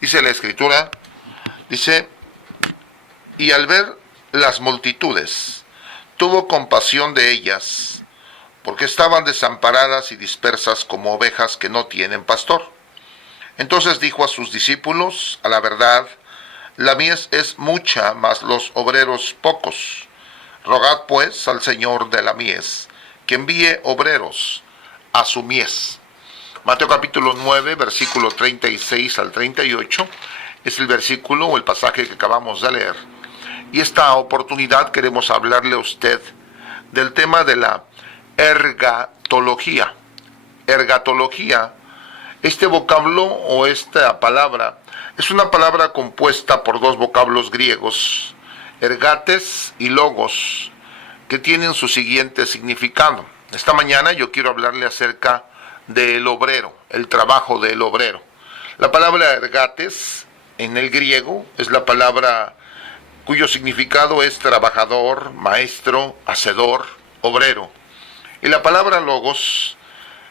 Dice la Escritura, dice, y al ver las multitudes, tuvo compasión de ellas, porque estaban desamparadas y dispersas como ovejas que no tienen pastor. Entonces dijo a sus discípulos, a la verdad, la mies es mucha, mas los obreros pocos. Rogad pues al Señor de la mies, que envíe obreros a su mies. Mateo capítulo 9, versículo 36 al 38, es el versículo o el pasaje que acabamos de leer. Y esta oportunidad queremos hablarle a usted del tema de la ergatología. Ergatología, este vocablo o esta palabra, es una palabra compuesta por dos vocablos griegos, ergates y logos, que tienen su siguiente significado. Esta mañana yo quiero hablarle acerca del obrero, el trabajo del obrero. La palabra ergates en el griego es la palabra cuyo significado es trabajador, maestro, hacedor, obrero. Y la palabra logos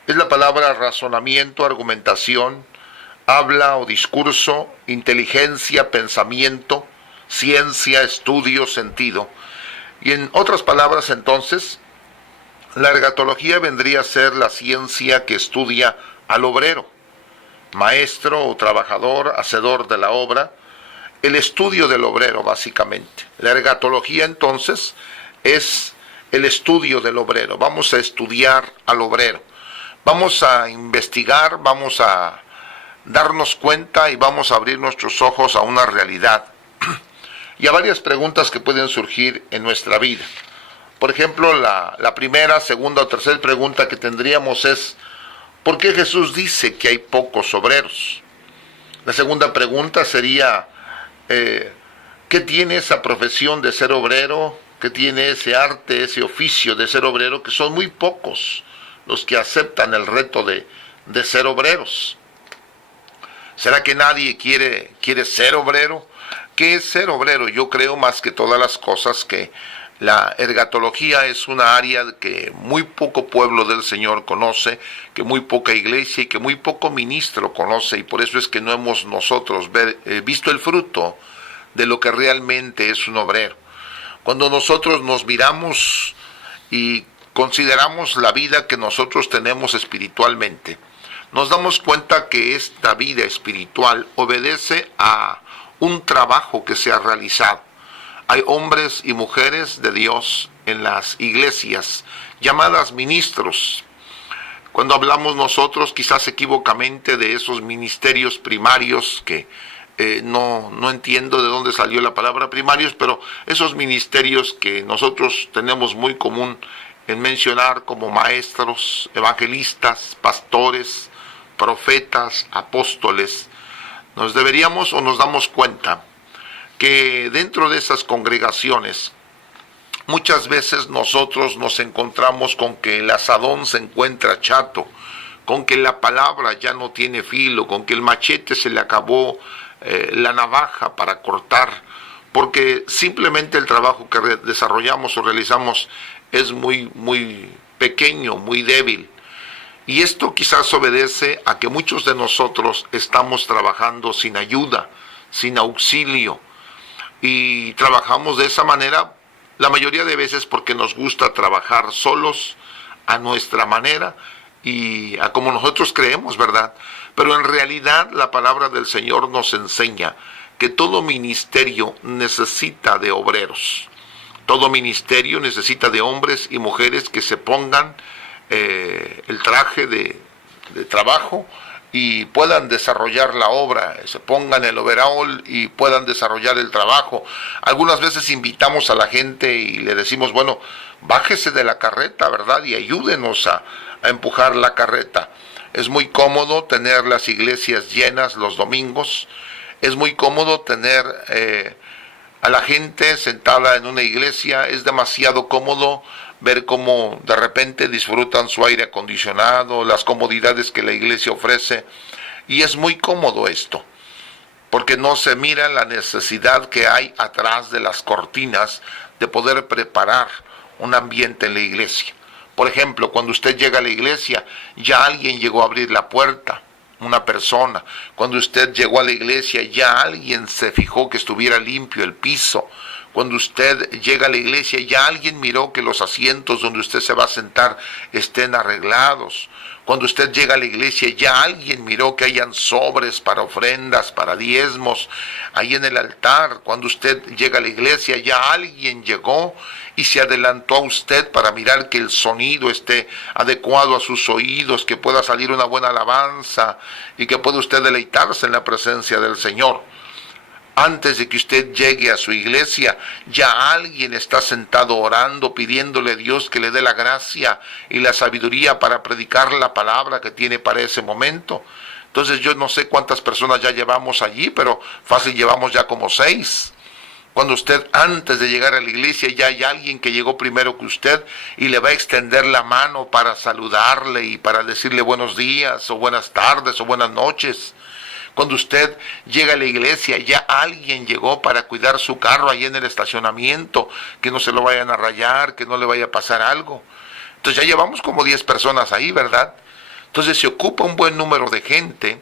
es la palabra razonamiento, argumentación, habla o discurso, inteligencia, pensamiento, ciencia, estudio, sentido. Y en otras palabras, entonces, la ergatología vendría a ser la ciencia que estudia al obrero, maestro o trabajador, hacedor de la obra, el estudio del obrero básicamente. La ergatología entonces es el estudio del obrero. Vamos a estudiar al obrero, vamos a investigar, vamos a darnos cuenta y vamos a abrir nuestros ojos a una realidad y a varias preguntas que pueden surgir en nuestra vida. Por ejemplo, la primera, segunda o tercera pregunta que tendríamos es, ¿por qué Jesús dice que hay pocos obreros? La segunda pregunta sería, ¿qué tiene esa profesión de ser obrero? ¿Qué tiene ese arte, ese oficio de ser obrero? Que son muy pocos los que aceptan el reto de ser obreros. ¿Será que nadie quiere ser obrero? ¿Qué es ser obrero? Yo creo más que todas las cosas que la ergatología es una área que muy poco pueblo del Señor conoce, que muy poca iglesia y que muy poco ministro conoce, y por eso es que no hemos nosotros visto el fruto de lo que realmente es un obrero. Cuando nosotros nos miramos y consideramos la vida que nosotros tenemos espiritualmente, nos damos cuenta que esta vida espiritual obedece a un trabajo que se ha realizado. Hay hombres y mujeres de Dios en las iglesias, llamadas ministros. Cuando hablamos nosotros, quizás equivocamente, de esos ministerios primarios, que no entiendo de dónde salió la palabra primarios, pero esos ministerios que nosotros tenemos muy común en mencionar como maestros, evangelistas, pastores, profetas, apóstoles, nos deberíamos o nos damos cuenta que dentro de esas congregaciones muchas veces nosotros nos encontramos con que el asadón se encuentra chato, con que la palabra ya no tiene filo, con que el machete se le acabó la navaja para cortar, porque simplemente el trabajo que desarrollamos o realizamos es muy pequeño, muy débil. Y esto quizás obedece a que muchos de nosotros estamos trabajando sin ayuda, sin auxilio, y trabajamos de esa manera la mayoría de veces porque nos gusta trabajar solos, a nuestra manera y a como nosotros creemos, ¿verdad? Pero en realidad la palabra del Señor nos enseña que todo ministerio necesita de obreros. Todo ministerio necesita de hombres y mujeres que se pongan el traje de trabajo y puedan desarrollar la obra, se pongan el overall y puedan desarrollar el trabajo. Algunas veces invitamos a la gente y le decimos, bueno, bájese de la carreta, ¿verdad? Y ayúdenos a empujar la carreta. Es muy cómodo tener las iglesias llenas los domingos, es muy cómodo tener a la gente sentada en una iglesia, es demasiado cómodo ver cómo de repente disfrutan su aire acondicionado, las comodidades que la iglesia ofrece, y es muy cómodo esto, porque no se mira la necesidad que hay atrás de las cortinas de poder preparar un ambiente en la iglesia. Por ejemplo, cuando usted llega a la iglesia, ya alguien llegó a abrir la puerta, una persona. Cuando usted llegó a la iglesia, ya alguien se fijó que estuviera limpio el piso. Cuando usted llega a la iglesia, ya alguien miró que los asientos donde usted se va a sentar estén arreglados. Cuando usted llega a la iglesia, ya alguien miró que hayan sobres para ofrendas, para diezmos, ahí en el altar. Cuando usted llega a la iglesia, ya alguien llegó y se adelantó a usted para mirar que el sonido esté adecuado a sus oídos, que pueda salir una buena alabanza y que pueda usted deleitarse en la presencia del Señor. Antes de que usted llegue a su iglesia, ya alguien está sentado orando, pidiéndole a Dios que le dé la gracia y la sabiduría para predicar la palabra que tiene para ese momento. Entonces yo no sé cuántas personas ya llevamos allí, pero fácil llevamos ya como 6. Cuando usted antes de llegar a la iglesia ya hay alguien que llegó primero que usted y le va a extender la mano para saludarle y para decirle buenos días o buenas tardes o buenas noches. Cuando usted llega a la iglesia, ya alguien llegó para cuidar su carro ahí en el estacionamiento, que no se lo vayan a rayar, que no le vaya a pasar algo. Entonces ya llevamos como 10 personas ahí, ¿verdad? Entonces se ocupa un buen número de gente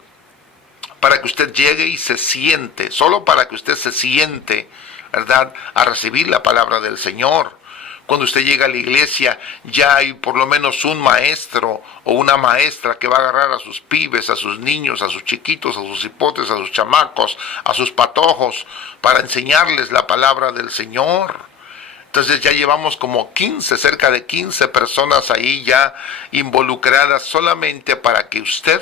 para que usted llegue y se siente, solo para que usted se siente, ¿verdad?, a recibir la palabra del Señor. Cuando usted llega a la iglesia, ya hay por lo menos un maestro o una maestra que va a agarrar a sus pibes, a sus niños, a sus chiquitos, a sus hipotes, a sus chamacos, a sus patojos, para enseñarles la palabra del Señor. Entonces ya llevamos como 15, cerca de 15 personas ahí ya involucradas solamente para que usted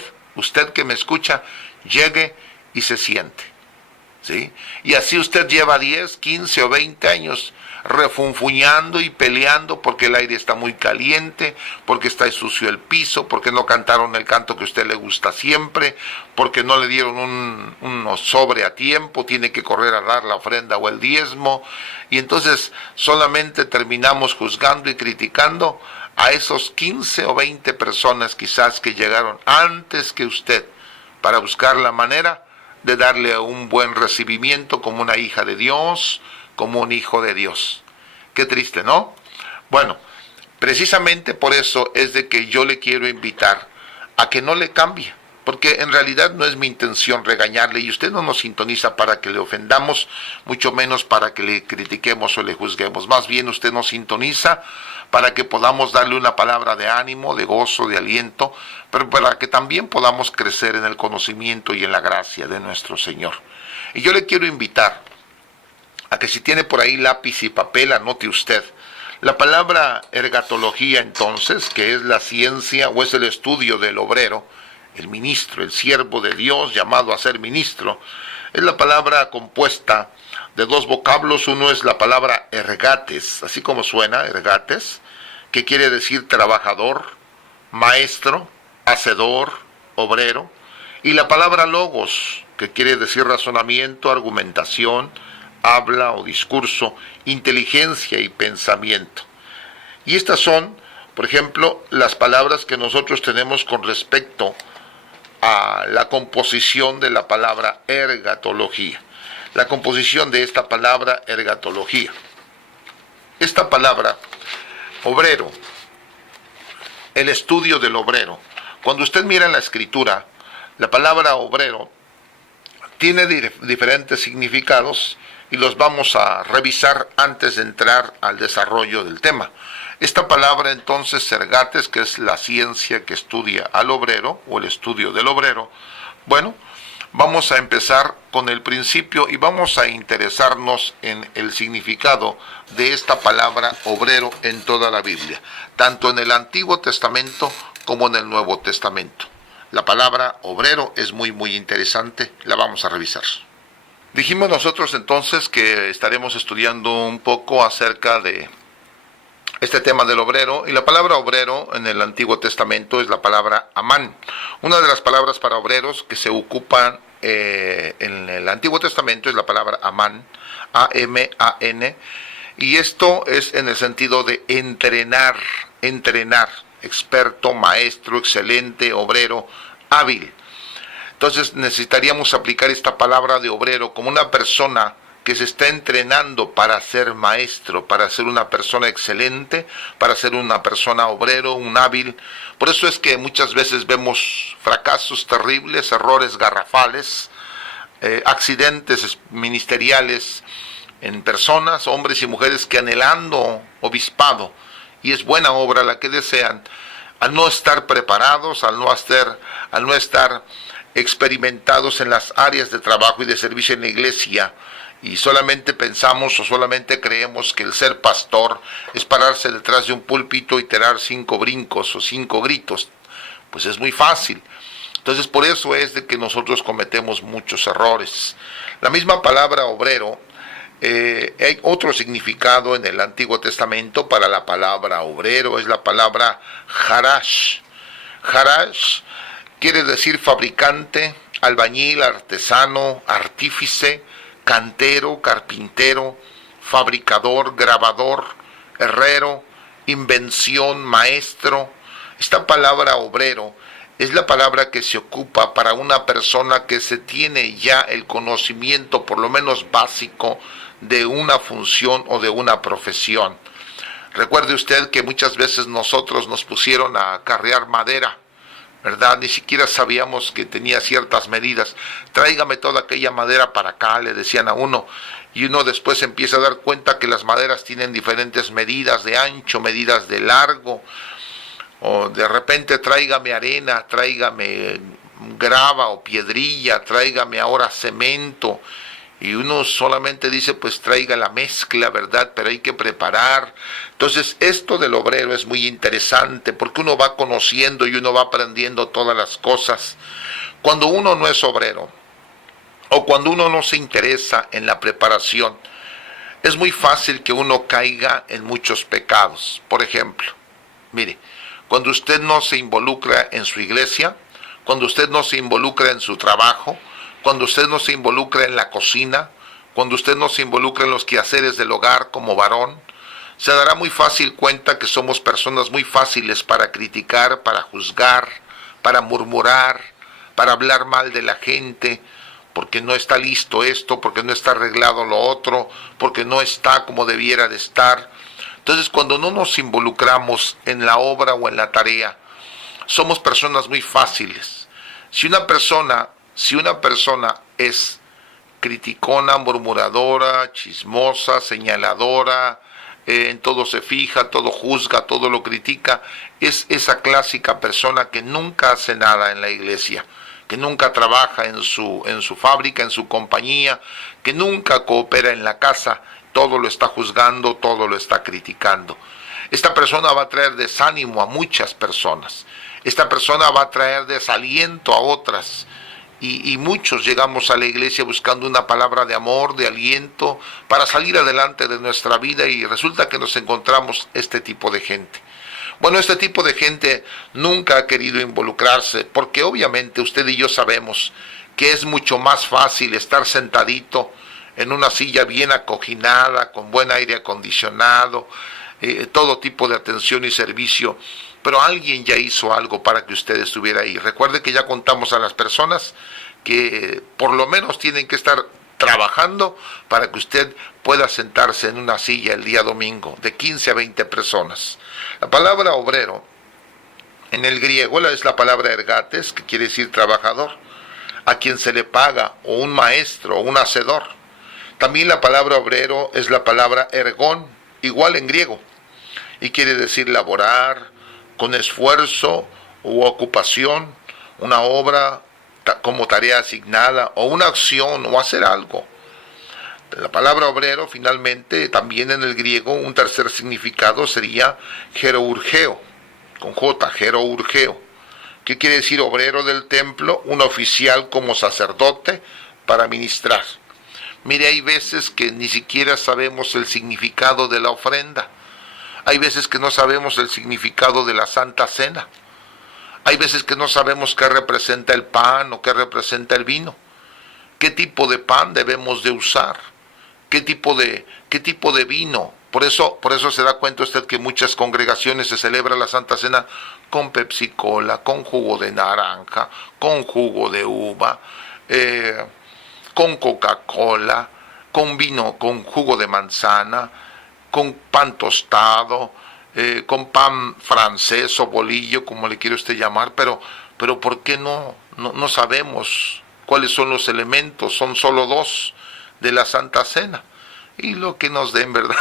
que me escucha, llegue y se siente. ¿Sí? Y así usted lleva 10, 15 o 20 años refunfuñando y peleando porque el aire está muy caliente, porque está sucio el piso, porque no cantaron el canto que a usted le gusta siempre, porque no le dieron un sobre a tiempo, tiene que correr a dar la ofrenda o el diezmo, y entonces solamente terminamos juzgando y criticando a esos 15 o 20 personas quizás que llegaron antes que usted para buscar la manera de darle un buen recibimiento como una hija de Dios, como un hijo de Dios. Qué triste, ¿no? Bueno, precisamente por eso es de que yo le quiero invitar a que no le cambie, porque en realidad no es mi intención regañarle y usted no nos sintoniza para que le ofendamos, mucho menos para que le critiquemos o le juzguemos. Más bien usted nos sintoniza para que podamos darle una palabra de ánimo, de gozo, de aliento, pero para que también podamos crecer en el conocimiento y en la gracia de nuestro Señor. Y yo le quiero invitar a que si tiene por ahí lápiz y papel, anote usted. La palabra ergatología, entonces, que es la ciencia o es el estudio del obrero, el ministro, el siervo de Dios llamado a ser ministro, es la palabra compuesta de 2 vocablos. Uno es la palabra ergates, así como suena, ergates, que quiere decir trabajador, maestro, hacedor, obrero, y la palabra logos, que quiere decir razonamiento, argumentación, habla o discurso, inteligencia y pensamiento. Y estas son, por ejemplo, las palabras que nosotros tenemos con respecto a la composición de la palabra ergatología. La composición de esta palabra ergatología. Esta palabra, obrero, el estudio del obrero. Cuando usted mira en la escritura, la palabra obrero tiene diferentes significados y los vamos a revisar antes de entrar al desarrollo del tema. Esta palabra entonces, ergates, que es la ciencia que estudia al obrero o el estudio del obrero, bueno, vamos a empezar con el principio y vamos a interesarnos en el significado de esta palabra obrero en toda la Biblia, tanto en el Antiguo Testamento como en el Nuevo Testamento. La palabra obrero es muy interesante, la vamos a revisar. Dijimos nosotros entonces que estaremos estudiando un poco acerca de este tema del obrero, y la palabra obrero en el Antiguo Testamento es la palabra amán. Una de las palabras para obreros que se ocupan en el Antiguo Testamento es la palabra amán, A-M-A-N, y esto es en el sentido de entrenar, experto, maestro, excelente, obrero, hábil. Entonces necesitaríamos aplicar esta palabra de obrero como una persona que se está entrenando para ser maestro, para ser una persona excelente, para ser una persona obrero, un hábil. Por eso es que muchas veces vemos fracasos terribles, errores garrafales, accidentes ministeriales en personas, hombres y mujeres que anhelando obispado, y es buena obra la que desean, al no estar preparados, al no estar experimentados en las áreas de trabajo y de servicio en la iglesia, y solamente pensamos o solamente creemos que el ser pastor es pararse detrás de un púlpito y tirar 5 brincos o 5 gritos, pues es muy fácil. Entonces por eso es de que nosotros cometemos muchos errores. La misma palabra obrero, hay otro significado en el Antiguo Testamento para la palabra obrero, es la palabra harash. Harash quiere decir fabricante, albañil, artesano, artífice, cantero, carpintero, fabricador, grabador, herrero, invención, maestro. Esta palabra obrero es la palabra que se ocupa para una persona que se tiene ya el conocimiento, por lo menos básico, de una función o de una profesión. Recuerde usted que muchas veces nosotros nos pusieron a carrear madera, ¿verdad? Ni siquiera sabíamos que tenía ciertas medidas. Tráigame toda aquella madera para acá, le decían a uno, y uno después empieza a dar cuenta que las maderas tienen diferentes medidas de ancho, medidas de largo, o de repente tráigame arena, tráigame grava o piedrilla, tráigame ahora cemento, y uno solamente dice pues traiga la mezcla, ¿verdad? Pero hay que preparar. Entonces esto del obrero es muy interesante porque uno va conociendo y uno va aprendiendo todas las cosas. Cuando uno no es obrero o cuando uno no se interesa en la preparación, es muy fácil que uno caiga en muchos pecados. Por ejemplo, mire, cuando usted no se involucra en su iglesia, cuando usted no se involucra en su trabajo, cuando usted no se involucra en la cocina, cuando usted no se involucra en los quehaceres del hogar como varón, se dará muy fácil cuenta que somos personas muy fáciles para criticar, para juzgar, para murmurar, para hablar mal de la gente, porque no está listo esto, porque no está arreglado lo otro, porque no está como debiera de estar. Entonces, cuando no nos involucramos en la obra o en la tarea, somos personas muy fáciles. Si una persona es criticona, murmuradora, chismosa, señaladora, en todo se fija, todo juzga, todo lo critica, es esa clásica persona que nunca hace nada en la iglesia, que nunca trabaja en su fábrica, en su compañía, que nunca coopera en la casa, todo lo está juzgando, todo lo está criticando. Esta persona va a traer desánimo a muchas personas. Esta persona va a traer desaliento a otras. Y muchos llegamos a la iglesia buscando una palabra de amor, de aliento, para salir adelante de nuestra vida y resulta que nos encontramos este tipo de gente. Bueno, este tipo de gente nunca ha querido involucrarse porque obviamente usted y yo sabemos que es mucho más fácil estar sentadito en una silla bien acoginada, con buen aire acondicionado, todo tipo de atención y servicio, pero alguien ya hizo algo para que usted estuviera ahí. Recuerde que ya contamos a las personas que por lo menos tienen que estar trabajando para que usted pueda sentarse en una silla el día domingo, de 15 a 20 personas. La palabra obrero en el griego es la palabra ergates, que quiere decir trabajador, a quien se le paga, o un maestro, o un hacedor. También la palabra obrero es la palabra ergón, igual en griego, y quiere decir laborar, con esfuerzo u ocupación, una obra como tarea asignada, o una acción, o hacer algo. La palabra obrero, finalmente, también en el griego, un tercer significado sería gerourgeo, con J, gerourgeo. ¿Qué quiere decir obrero del templo? Un oficial como sacerdote para ministrar. Mire, hay veces que ni siquiera sabemos el significado de la ofrenda. Hay veces que no sabemos el significado de la Santa Cena. Hay veces que no sabemos qué representa el pan o qué representa el vino. ¿Qué tipo de pan debemos de usar? ¿Qué tipo de vino? Por eso se da cuenta usted que muchas congregaciones se celebra la Santa Cena con Pepsi Cola, con jugo de naranja, con jugo de uva, con Coca-Cola, con vino, con jugo de manzana, con pan tostado, con pan francés o bolillo, como le quiere usted llamar, pero ¿por qué no sabemos cuáles son los elementos? Son solo dos de la Santa Cena. Y lo que nos den, ¿verdad?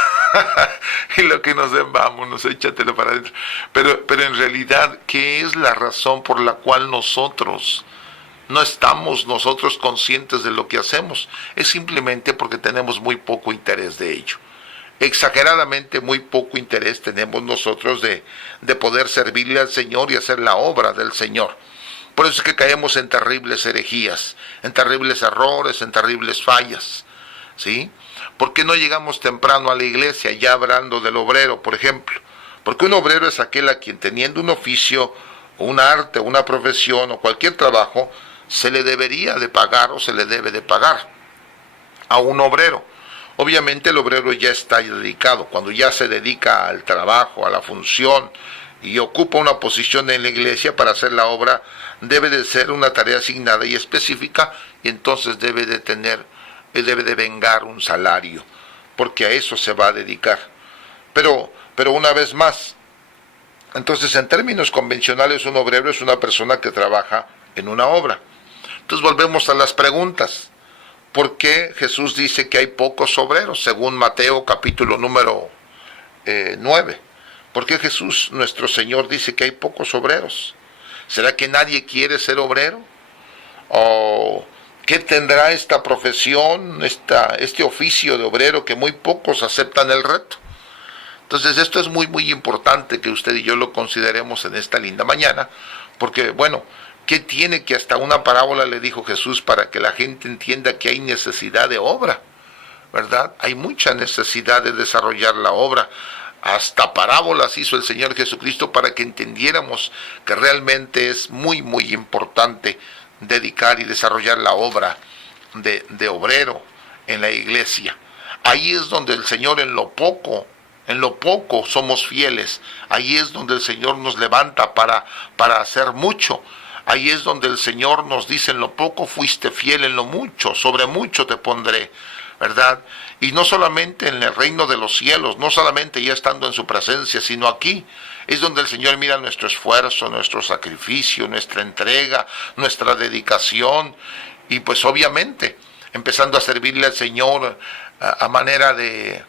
Y lo que nos den, vámonos, échatelo para adentro. Pero en realidad, ¿qué es la razón por la cual nosotros no estamos conscientes de lo que hacemos? Es simplemente porque tenemos muy poco interés de ello. Exageradamente muy poco interés tenemos nosotros de poder servirle al Señor y hacer la obra del Señor. Por eso es que caemos en terribles herejías, en terribles errores, en terribles fallas, ¿sí? ¿Por qué no llegamos temprano a la iglesia, ya hablando del obrero, por ejemplo? Porque un obrero es aquel a quien, teniendo un oficio, o un arte, una profesión o cualquier trabajo, se le debería de pagar o se le debe de pagar a un obrero. Obviamente el obrero ya está dedicado. Cuando ya se dedica al trabajo, a la función y ocupa una posición en la iglesia para hacer la obra, debe de ser una tarea asignada y específica, y entonces debe de vengar un salario, porque a eso se va a dedicar. Pero una vez más, entonces en términos convencionales un obrero es una persona que trabaja en una obra. Entonces volvemos a las preguntas. ¿Por qué Jesús dice que hay pocos obreros? Según Mateo capítulo número 9. ¿Por qué Jesús, nuestro Señor, dice que hay pocos obreros? ¿Será que nadie quiere ser obrero? ¿O qué tendrá esta profesión, este oficio de obrero, que muy pocos aceptan el reto? Entonces esto es muy muy importante que usted y yo lo consideremos en esta linda mañana, porque bueno, ¿qué tiene que hasta una parábola le dijo Jesús para que la gente entienda que hay necesidad de obra? ¿Verdad? Hay mucha necesidad de desarrollar la obra. Hasta parábolas hizo el Señor Jesucristo para que entendiéramos que realmente es muy muy importante dedicar y desarrollar la obra de obrero en la iglesia. Ahí es donde el Señor en lo poco somos fieles. Ahí es donde el Señor nos levanta para hacer mucho. Ahí es donde el Señor nos dice: en lo poco fuiste fiel, en lo mucho, sobre mucho te pondré, ¿verdad? Y no solamente en el reino de los cielos, no solamente ya estando en su presencia, sino aquí. Es donde el Señor mira nuestro esfuerzo, nuestro sacrificio, nuestra entrega, nuestra dedicación. Y pues obviamente, empezando a servirle al Señor a manera de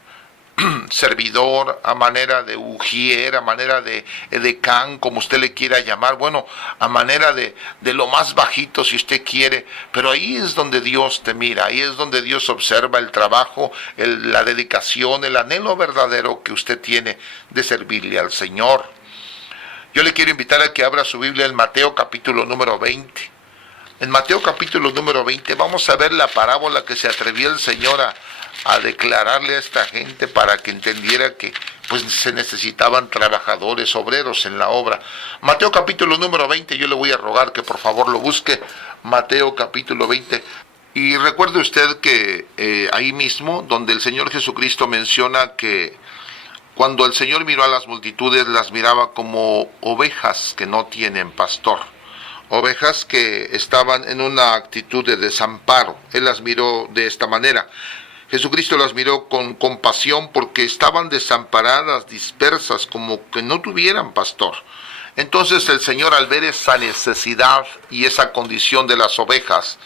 servidor, a manera de ujier, a manera de edecán, como usted le quiera llamar, bueno, a manera de lo más bajito si usted quiere, pero ahí es donde Dios te mira, ahí es donde Dios observa el trabajo, la dedicación, el anhelo verdadero que usted tiene de servirle al Señor. Yo le quiero invitar a que abra su Biblia en Mateo capítulo número 20. En Mateo capítulo número 20 vamos a ver la parábola que se atrevió el Señor a declararle a esta gente para que entendiera que pues se necesitaban trabajadores, obreros en la obra. Mateo capítulo número 20, yo le voy a rogar que por favor lo busque, Mateo capítulo 20. Y recuerde usted que ahí mismo, donde el Señor Jesucristo menciona que cuando el Señor miró a las multitudes, las miraba como ovejas que no tienen pastor. Ovejas que estaban en una actitud de desamparo. Él las miró de esta manera. Jesucristo las miró con compasión porque estaban desamparadas, dispersas, como que no tuvieran pastor. Entonces el Señor, al ver esa necesidad y esa condición de las ovejas,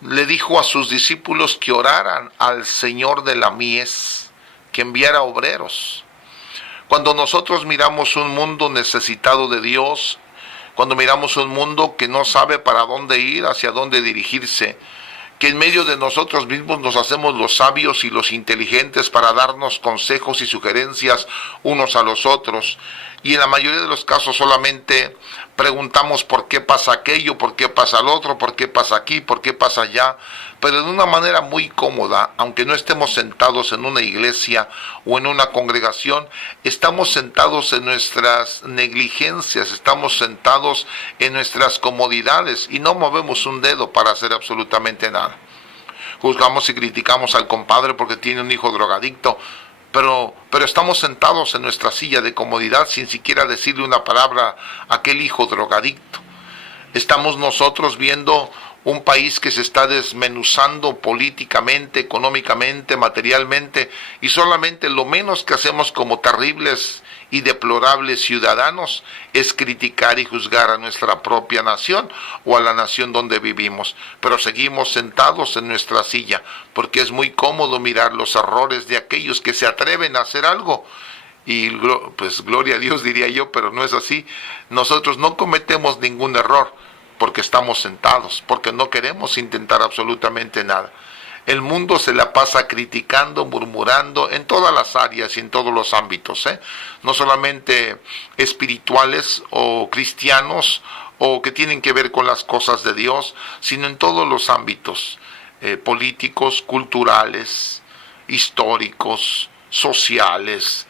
le dijo a sus discípulos que oraran al Señor de la mies, que enviara obreros. Cuando nosotros miramos un mundo necesitado de Dios, cuando miramos un mundo que no sabe para dónde ir, hacia dónde dirigirse, que en medio de nosotros mismos nos hacemos los sabios y los inteligentes para darnos consejos y sugerencias unos a los otros, y en la mayoría de los casos solamente preguntamos por qué pasa aquello, por qué pasa el otro, por qué pasa aquí, por qué pasa allá, pero de una manera muy cómoda, aunque no estemos sentados en una iglesia o en una congregación, estamos sentados en nuestras negligencias, estamos sentados en nuestras comodidades y no movemos un dedo para hacer absolutamente nada. Juzgamos y criticamos al compadre porque tiene un hijo drogadicto, pero estamos sentados en nuestra silla de comodidad sin siquiera decirle una palabra a aquel hijo drogadicto. Estamos nosotros viendo un país que se está desmenuzando políticamente, económicamente, materialmente, y solamente lo menos que hacemos como terribles y deplorables ciudadanos es criticar y juzgar a nuestra propia nación o a la nación donde vivimos, pero seguimos sentados en nuestra silla, porque es muy cómodo mirar los errores de aquellos que se atreven a hacer algo. Y pues gloria a Dios diría yo, pero no es así. Nosotros no cometemos ningún error porque estamos sentados, porque no queremos intentar absolutamente nada. El mundo se la pasa criticando, murmurando en todas las áreas y en todos los ámbitos, no solamente espirituales o cristianos o que tienen que ver con las cosas de Dios, sino en todos los ámbitos políticos, culturales, históricos, sociales,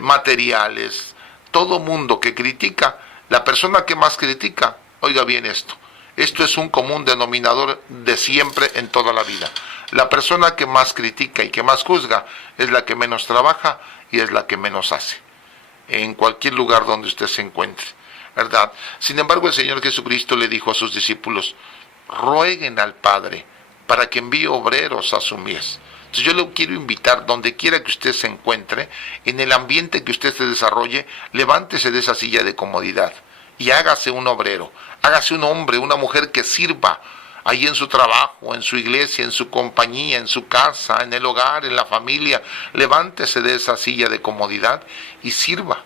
materiales. Todo mundo que critica, la persona que más critica, oiga bien esto es un común denominador de siempre en toda la vida. La persona que más critica y que más juzga es la que menos trabaja y es la que menos hace, en cualquier lugar donde usted se encuentre, ¿verdad? Sin embargo, el Señor Jesucristo le dijo a sus discípulos: rueguen al Padre para que envíe obreros a su mies. Entonces yo le quiero invitar, donde quiera que usted se encuentre, en el ambiente que usted se desarrolle, levántese de esa silla de comodidad y hágase un obrero, hágase un hombre, una mujer que sirva ahí en su trabajo, en su iglesia, en su compañía, en su casa, en el hogar, en la familia. Levántese de esa silla de comodidad y sirva.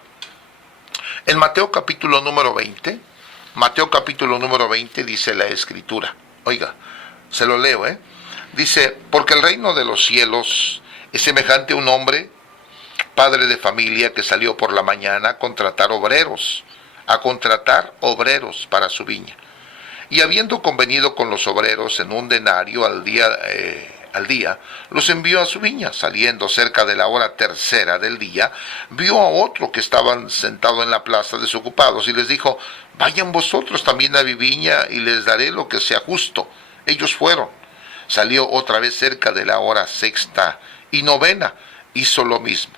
En Mateo capítulo número 20, dice la Escritura, oiga, se lo leo, dice: porque el reino de los cielos es semejante a un hombre, padre de familia, que salió por la mañana a contratar obreros para su viña. Y habiendo convenido con los obreros en un denario al día, los envió a su viña. Saliendo cerca de la hora tercera del día, vio a otro que estaban sentado en la plaza desocupados, y les dijo: vayan vosotros también a mi viña, y les daré lo que sea justo. Ellos fueron. Salió otra vez cerca de la hora sexta y novena, hizo lo mismo.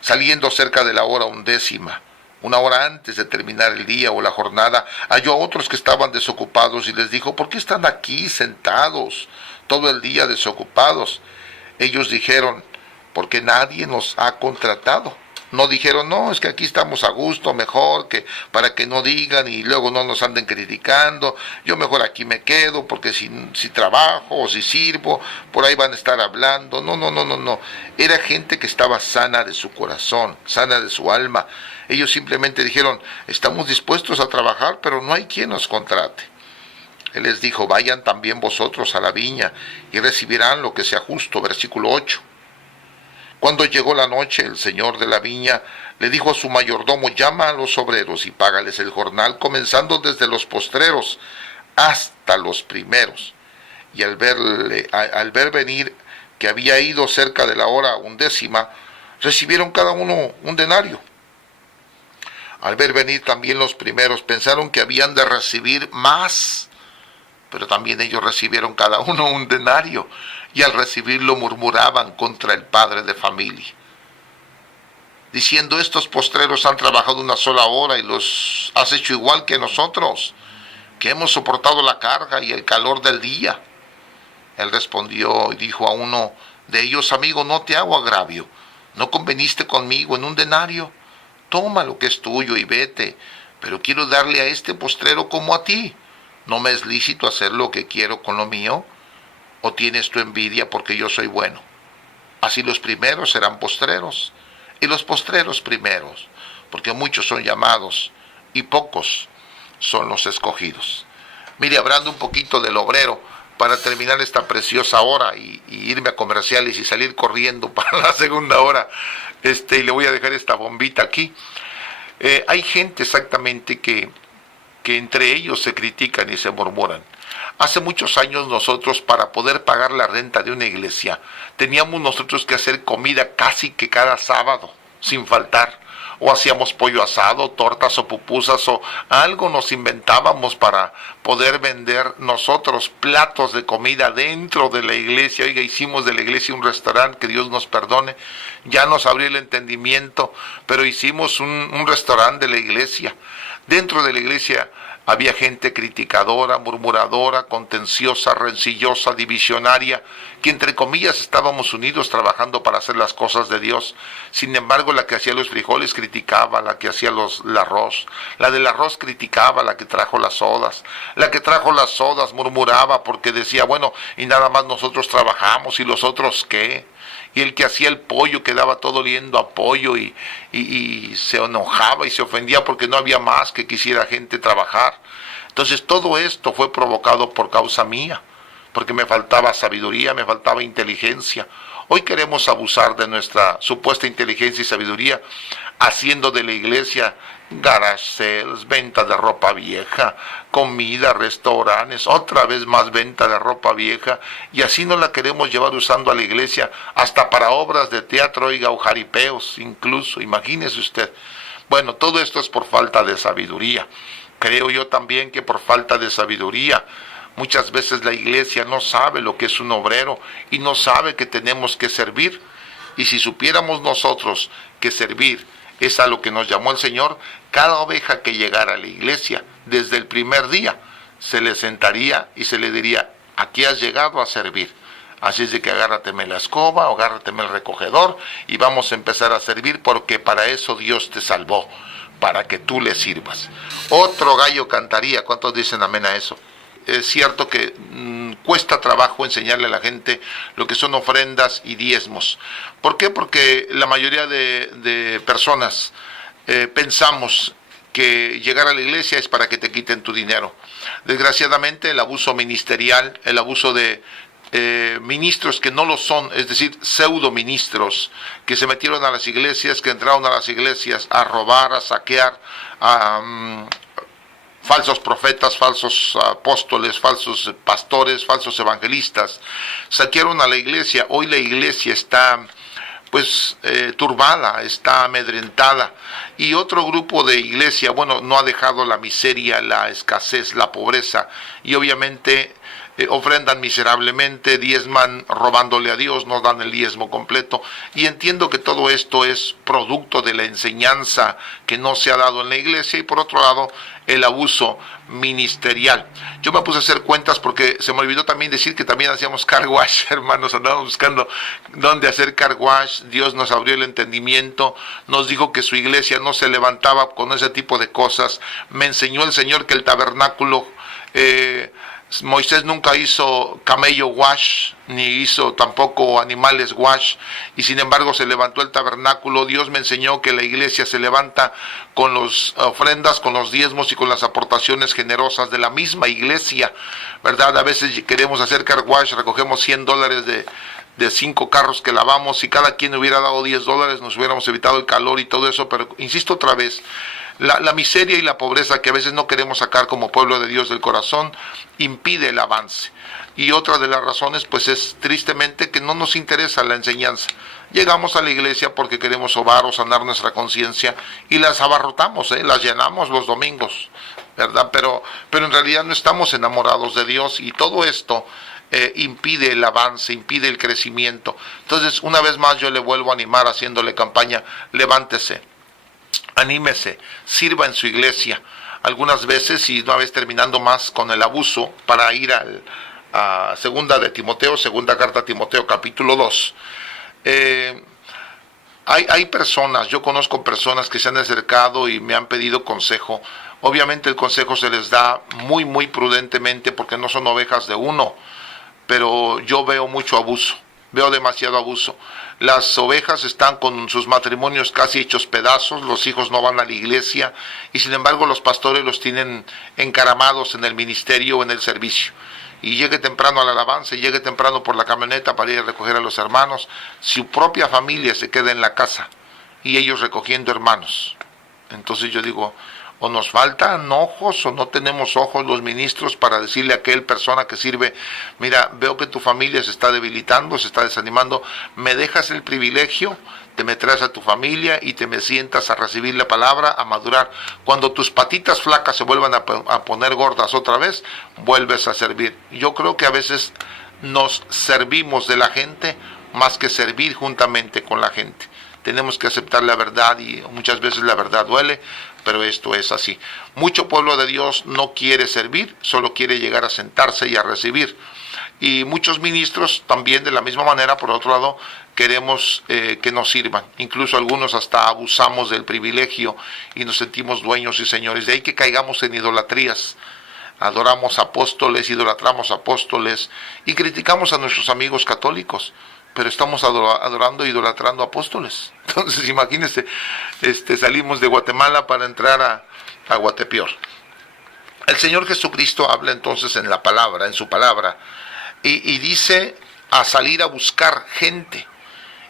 Saliendo cerca de la hora 11, una hora antes de terminar el día o la jornada, halló a otros que estaban desocupados y les dijo: ¿por qué están aquí sentados todo el día desocupados? Ellos dijeron: porque nadie nos ha contratado. No dijeron: no, es que aquí estamos a gusto, mejor, que para que no digan y luego no nos anden criticando, yo mejor aquí me quedo, porque si trabajo o si sirvo, por ahí van a estar hablando. No. Era gente que estaba sana de su corazón, sana de su alma. Ellos simplemente dijeron: estamos dispuestos a trabajar, pero no hay quien nos contrate. Él les dijo: vayan también vosotros a la viña y recibirán lo que sea justo. Versículo 8. Cuando llegó la noche, el señor de la viña le dijo a su mayordomo: llama a los obreros y págales el jornal, comenzando desde los postreros hasta los primeros. Y al ver venir que había ido cerca de la hora 11, recibieron cada uno un denario. Al ver venir también los primeros, pensaron que habían de recibir más, pero también ellos recibieron cada uno un denario, y al recibirlo murmuraban contra el padre de familia, diciendo: estos postreros han trabajado una sola hora y los has hecho igual que nosotros, que hemos soportado la carga y el calor del día. Él respondió y dijo a uno de ellos: amigo, no te hago agravio, ¿no conveniste conmigo en un denario? Toma lo que es tuyo y vete, pero quiero darle a este postrero como a ti. ¿No me es lícito hacer lo que quiero con lo mío? ¿O tienes tu envidia porque yo soy bueno? Así los primeros serán postreros, y los postreros primeros, porque muchos son llamados y pocos son los escogidos. Mire, hablando un poquito del obrero, para terminar esta preciosa hora y irme a comerciales y salir corriendo para la segunda hora, y le voy a dejar esta bombita aquí. Hay gente exactamente que entre ellos se critican y se murmuran. Hace muchos años nosotros, para poder pagar la renta de una iglesia, teníamos nosotros que hacer comida casi que cada sábado, sin faltar. O hacíamos pollo asado, tortas o pupusas, o algo nos inventábamos para poder vender nosotros platos de comida dentro de la iglesia. Oiga, hicimos de la iglesia un restaurante, que Dios nos perdone, ya nos abrió el entendimiento, pero hicimos un restaurante de la iglesia. Dentro de la iglesia Había gente criticadora, murmuradora, contenciosa, rencillosa, divisionaria, que entre comillas estábamos unidos trabajando para hacer las cosas de Dios. Sin embargo, la que hacía los frijoles criticaba, la que hacía el arroz. La del arroz criticaba, la que trajo las sodas. La que trajo las sodas murmuraba porque decía, bueno, y nada más nosotros trabajamos, ¿y los otros qué? Y el que hacía el pollo quedaba todo oliendo a pollo y se enojaba y se ofendía porque no había más que quisiera gente trabajar. Entonces todo esto fue provocado por causa mía, porque me faltaba sabiduría, me faltaba inteligencia. Hoy queremos abusar de nuestra supuesta inteligencia y sabiduría, haciendo de la iglesia garage sales, venta de ropa vieja, comida, restaurantes, otra vez más venta de ropa vieja, y así nos la queremos llevar usando a la iglesia hasta para obras de teatro, oiga, o jaripeos incluso, imagínese usted. Bueno, todo esto es por falta de sabiduría. Creo yo también que por falta de sabiduría muchas veces la iglesia no sabe lo que es un obrero y no sabe que tenemos que servir. Y si supiéramos nosotros que servir es a lo que nos llamó el Señor, cada oveja que llegara a la iglesia, desde el primer día, se le sentaría y se le diría, aquí has llegado a servir. Así es de que agárrateme la escoba, o agárrateme el recogedor y vamos a empezar a servir, porque para eso Dios te salvó, para que tú le sirvas. Otro gallo cantaría. ¿Cuántos dicen amén a eso? Es cierto que cuesta trabajo enseñarle a la gente lo que son ofrendas y diezmos. ¿Por qué? Porque la mayoría de personas pensamos que llegar a la iglesia es para que te quiten tu dinero. Desgraciadamente el abuso ministerial, el abuso de ministros que no lo son, es decir, pseudo ministros, que se metieron a las iglesias, que entraron a las iglesias a robar, a saquear, a falsos profetas, falsos apóstoles, falsos pastores, falsos evangelistas, saquearon a la iglesia. Hoy la iglesia está turbada, está amedrentada, y otro grupo de iglesia, bueno, no ha dejado la miseria, la escasez, la pobreza, y obviamente ofrendan miserablemente, diezman robándole a Dios, no dan el diezmo completo. Y entiendo que todo esto es producto de la enseñanza que no se ha dado en la iglesia, y por otro lado el abuso ministerial. Yo me puse a hacer cuentas porque se me olvidó también decir que también hacíamos car wash, hermanos. Andábamos buscando dónde hacer car wash. Dios nos abrió el entendimiento, nos dijo que su iglesia no se levantaba con ese tipo de cosas. Me enseñó el Señor que el tabernáculo, Moisés nunca hizo camello wash, ni hizo tampoco animales wash, y sin embargo se levantó el tabernáculo. Dios me enseñó que la iglesia se levanta con las ofrendas, con los diezmos y con las aportaciones generosas de la misma iglesia, ¿verdad? A veces queremos hacer car wash, recogemos $100 de 5 carros que lavamos. Si cada quien hubiera dado $10, nos hubiéramos evitado el calor y todo eso. Pero insisto otra vez, la miseria y la pobreza que a veces no queremos sacar como pueblo de Dios del corazón impide el avance. Y otra de las razones pues es tristemente que no nos interesa la enseñanza. Llegamos a la iglesia porque queremos sobar o sanar nuestra conciencia y las abarrotamos, las llenamos los domingos, ¿verdad? Pero en realidad no estamos enamorados de Dios, y todo esto impide el avance, impide el crecimiento. Entonces, una vez más yo le vuelvo a animar haciéndole campaña: levántese, anímese, sirva en su iglesia. Algunas veces, y una vez terminando más con el abuso, para ir a segunda carta a Timoteo, capítulo 2. Hay personas, yo conozco personas que se han acercado y me han pedido consejo. Obviamente el consejo se les da muy, muy prudentemente, porque no son ovejas de uno, pero yo veo mucho abuso. Veo demasiado abuso. Las ovejas están con sus matrimonios casi hechos pedazos, los hijos no van a la iglesia, y sin embargo los pastores los tienen encaramados en el ministerio o en el servicio. Y llegue temprano a la alabanza, y llegue temprano por la camioneta para ir a recoger a los hermanos. Su propia familia se queda en la casa y ellos recogiendo hermanos. Entonces yo digo, o nos faltan ojos o no tenemos ojos los ministros para decirle a aquel persona que sirve: mira, veo que tu familia se está debilitando, se está desanimando, me dejas el privilegio, te me traes a tu familia y te me sientas a recibir la palabra, a madurar. Cuando tus patitas flacas se vuelvan a poner gordas otra vez, vuelves a servir. Yo creo que a veces nos servimos de la gente más que servir juntamente con la gente. tenemos que aceptar la verdad y muchas veces la verdad duele, pero esto es así. Mucho pueblo de Dios no quiere servir, solo quiere llegar a sentarse y a recibir. Y muchos ministros también de la misma manera, por otro lado, queremos que nos sirvan. Incluso algunos hasta abusamos del privilegio y nos sentimos dueños y señores. De ahí que caigamos en idolatrías. Adoramos apóstoles, idolatramos apóstoles y criticamos a nuestros amigos católicos, pero estamos adorando e idolatrando apóstoles. Entonces imagínense, salimos de Guatemala para entrar a Guatepeor. El Señor Jesucristo habla entonces en la palabra, en su palabra, y dice a salir a buscar gente.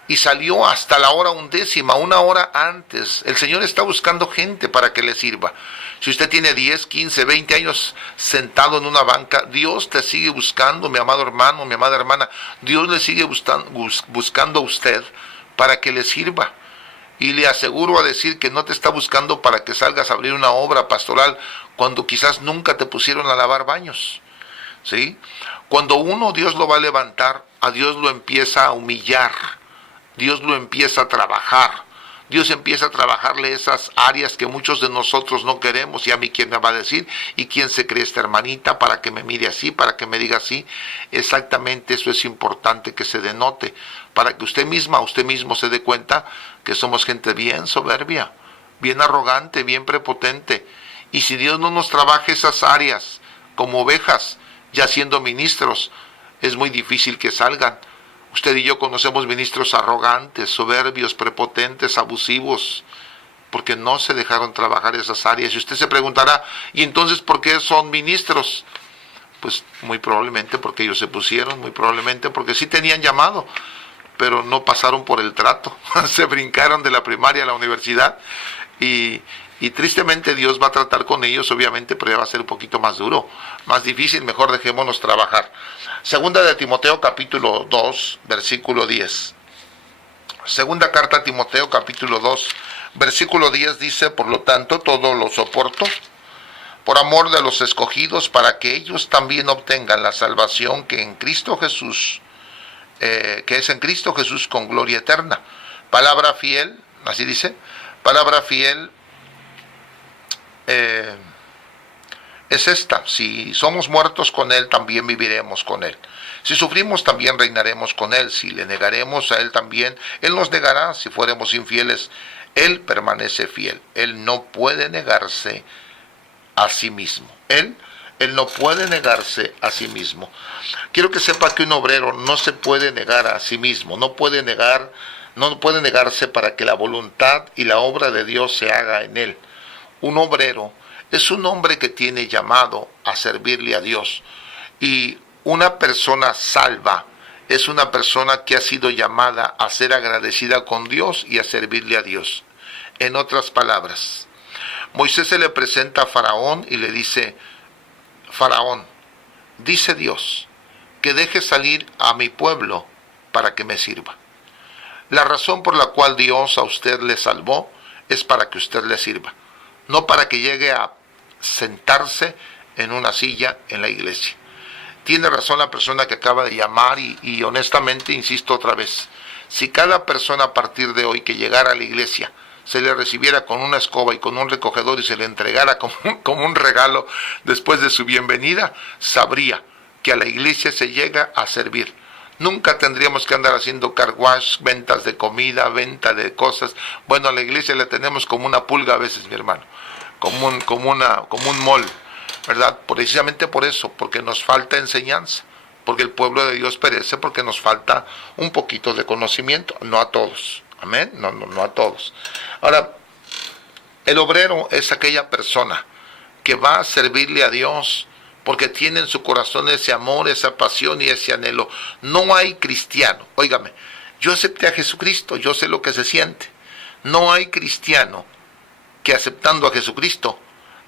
Y salió hasta la hora 11, una hora antes. El Señor está buscando gente para que le sirva. Si usted tiene 10, 15, 20 años sentado en una banca, Dios te sigue buscando, mi amado hermano, mi amada hermana. Dios le sigue buscando a usted para que le sirva. Y le aseguro a decir que no te está buscando para que salgas a abrir una obra pastoral cuando quizás nunca te pusieron a lavar baños. ¿Sí? Cuando Dios lo va a levantar, a Dios lo empieza a humillar. Dios lo empieza a trabajar. Dios empieza a trabajarle esas áreas que muchos de nosotros no queremos. Y a mí, ¿quién me va a decir? ¿Y quién se cree esta hermanita para que me mire así, para que me diga así? Exactamente eso es importante que se denote, para que usted mismo se dé cuenta que somos gente bien soberbia, bien arrogante, bien prepotente. Y si Dios no nos trabaja esas áreas como ovejas, ya siendo ministros, es muy difícil que salgan. Usted y yo conocemos ministros arrogantes, soberbios, prepotentes, abusivos, porque no se dejaron trabajar esas áreas. Y usted se preguntará, ¿y entonces por qué son ministros? Pues muy probablemente porque ellos se pusieron, muy probablemente porque sí tenían llamado, pero no pasaron por el trato. Se brincaron de la primaria a la universidad y tristemente Dios va a tratar con ellos, obviamente, pero ya va a ser un poquito más duro, más difícil. Mejor dejémonos trabajar. Segunda de Timoteo capítulo 2, versículo 10. Segunda carta a Timoteo capítulo 2, versículo 10 dice: por lo tanto, todo lo soporto por amor de los escogidos, para que ellos también obtengan la salvación que en Cristo Jesús, que es en Cristo Jesús con gloria eterna. Palabra fiel, así dice, palabra fiel es esta: si somos muertos con Él, también viviremos con Él. Si sufrimos, también reinaremos con Él. Si le negaremos a Él también, Él nos negará. Si fuéramos infieles, Él permanece fiel. Él no puede negarse a sí mismo. Él no puede negarse a sí mismo. Quiero que sepa que un obrero no se puede negar a sí mismo. No puede negarse para que la voluntad y la obra de Dios se haga en él. Un obrero es un hombre que tiene llamado a servirle a Dios. Y una persona salva es una persona que ha sido llamada a ser agradecida con Dios y a servirle a Dios. En otras palabras, Moisés se le presenta a Faraón y le dice: Faraón, dice Dios, que deje salir a mi pueblo para que me sirva. La razón por la cual Dios a usted le salvó es para que usted le sirva, no para que llegue a sentarse en una silla en la iglesia. Tiene razón la persona que acaba de llamar y honestamente, insisto otra vez, si cada persona a partir de hoy que llegara a la iglesia se le recibiera con una escoba y con un recogedor y se le entregara como un regalo después de su bienvenida, sabría que a la iglesia se llega a servir. Nunca tendríamos que andar haciendo car wash, ventas de comida, venta de cosas. Bueno, a la iglesia la tenemos como una pulga a veces, mi hermano, como un mall, ¿verdad? Precisamente por eso, porque nos falta enseñanza, porque el pueblo de Dios perece, porque nos falta un poquito de conocimiento, no a todos. Amén, no a todos. Ahora, el obrero es aquella persona que va a servirle a Dios porque tiene en su corazón ese amor, esa pasión y ese anhelo. No hay cristiano, óigame, yo acepté a Jesucristo, yo sé lo que se siente. No hay cristiano que aceptando a Jesucristo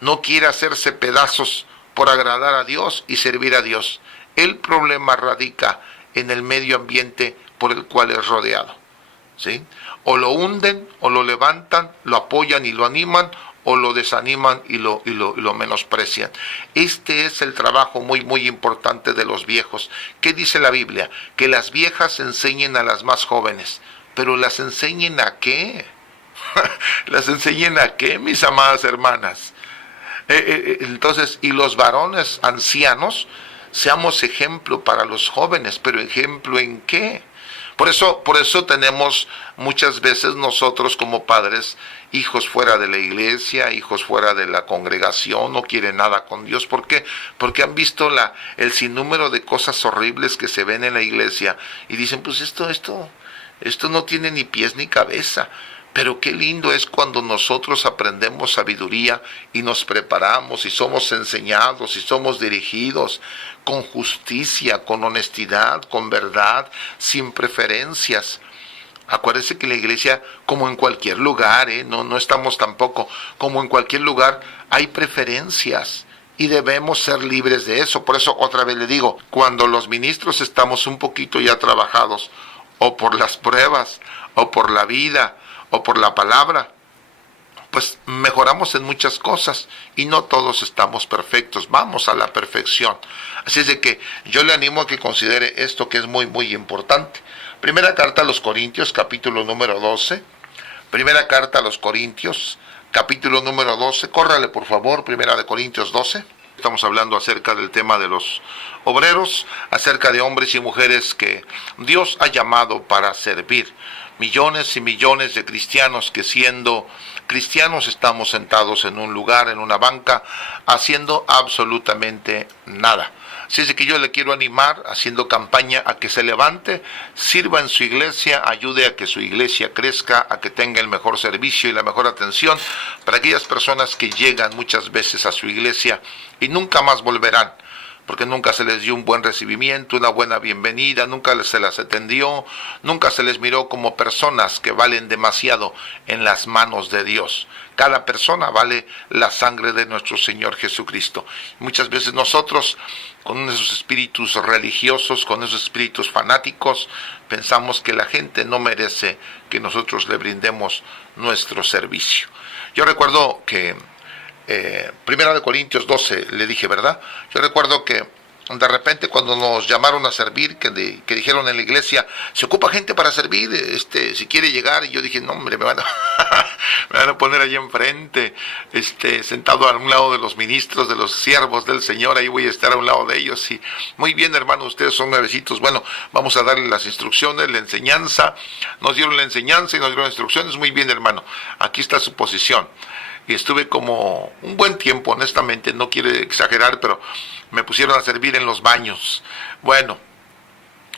no quiera hacerse pedazos por agradar a Dios y servir a Dios. El problema radica en el medio ambiente por el cual es rodeado. ¿Sí? O lo hunden, o lo levantan, lo apoyan y lo animan, o lo desaniman y lo menosprecian. Este es el trabajo muy importante de los viejos. ¿Qué dice la Biblia? Que las viejas enseñen a las más jóvenes, pero ¿las enseñen a qué? ¿Las enseñen a qué, mis amadas hermanas? Entonces, y los varones ancianos, seamos ejemplo para los jóvenes, pero ejemplo ¿en qué? Por eso tenemos muchas veces nosotros como padres hijos fuera de la iglesia, hijos fuera de la congregación, no quieren nada con Dios. ¿Por qué? Porque han visto el sinnúmero de cosas horribles que se ven en la iglesia y dicen, pues esto no tiene ni pies ni cabeza. Pero qué lindo es cuando nosotros aprendemos sabiduría y nos preparamos y somos enseñados y somos dirigidos con justicia, con honestidad, con verdad, sin preferencias. Acuérdense que la iglesia, como en cualquier lugar, no estamos tampoco, como en cualquier lugar, hay preferencias y debemos ser libres de eso. Por eso otra vez le digo, cuando los ministros estamos un poquito ya trabajados, o por las pruebas, o por la vida, o por la palabra, pues mejoramos en muchas cosas y no todos estamos perfectos, vamos a la perfección. Así es de que yo le animo a que considere esto que es muy muy importante. Primera carta a los Corintios, capítulo número 12. Primera carta a los Corintios, capítulo número 12. Córrale por favor, Primera de Corintios 12. Estamos hablando acerca del tema de los obreros, acerca de hombres y mujeres que Dios ha llamado para servir. Millones y millones de cristianos que siendo cristianos estamos sentados en un lugar, en una banca, haciendo absolutamente nada. Así es de que yo le quiero animar, haciendo campaña, a que se levante, sirva en su iglesia, ayude a que su iglesia crezca, a que tenga el mejor servicio y la mejor atención para aquellas personas que llegan muchas veces a su iglesia y nunca más volverán, porque nunca se les dio un buen recibimiento, una buena bienvenida, nunca se las atendió, nunca se les miró como personas que valen demasiado en las manos de Dios. Cada persona vale la sangre de nuestro Señor Jesucristo. Muchas veces nosotros, con esos espíritus religiosos, con esos espíritus fanáticos, pensamos que la gente no merece que nosotros le brindemos nuestro servicio. Yo recuerdo que Primera de Corintios 12, le dije, ¿verdad? Yo recuerdo que de repente cuando nos llamaron a servir, que dijeron en la iglesia, se ocupa gente para servir, si quiere llegar, y yo dije, no hombre, me van a poner allí enfrente, sentado a un lado de los ministros, de los siervos del Señor, ahí voy a estar a un lado de ellos, y muy bien hermano, ustedes son nuevecitos, bueno, vamos a darle las instrucciones, la enseñanza, nos dieron la enseñanza y nos dieron instrucciones, muy bien hermano, aquí está su posición. Y estuve como un buen tiempo, honestamente, no quiero exagerar, pero me pusieron a servir en los baños. Bueno,